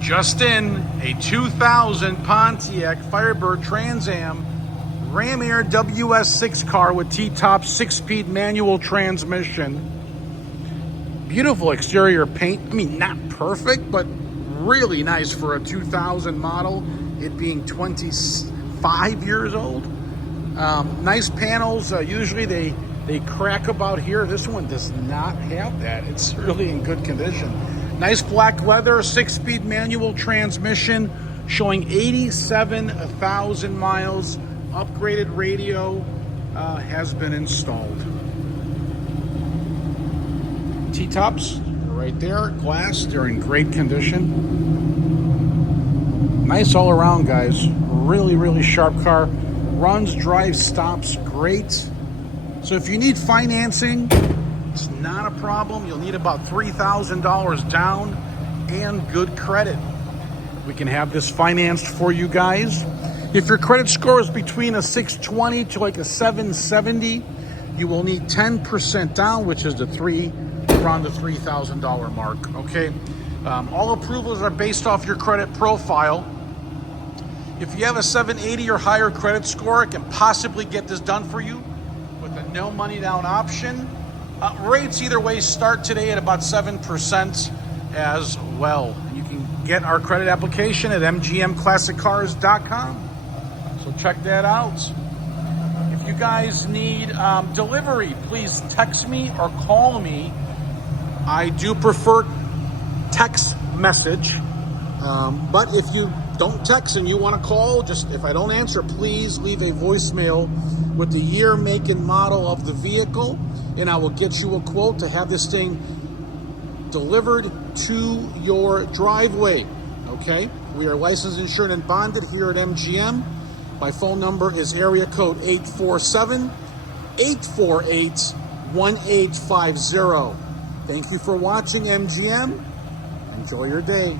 Just in, a 2000 Pontiac Firebird Trans Am Ram Air WS6 car with T-top 6-speed manual transmission. Beautiful exterior paint. I mean, not perfect, but really nice for a 2000 model, it being 25 years old. Nice panels. Usually they crack about here. This one does not have that. It's really in good condition. Nice black leather, 6-speed manual transmission, showing 87,000 miles. Upgraded radio has been installed. T-tops right there, glass, they're in great condition. Nice all around, guys. Really, really sharp car. Runs, drives, stops, great. So if you need financing, it's not a problem. You'll need about $3,000 down and good credit. We can have this financed for you guys. If your credit score is between a 620 to like a 770, you will need 10% down, which is around the $3,000 mark, okay? All approvals are based off your credit profile. If you have a 780 or higher credit score, it can possibly get this done for you with a no money down option. Rates either way start today at about 7% as well. You can get our credit application at mgmclassiccars.com. So check that out. If you guys need delivery, please text me or call me. I do prefer text message, but if you don't text and you want to call, just if I don't answer, please leave a voicemail with the year, make, and model of the vehicle, and I will get you a quote to have this thing delivered to your driveway, okay? We are licensed, insured, and bonded here at MGM. My phone number is area code 847-848-1850. Thank you for watching, MGM. Enjoy your day.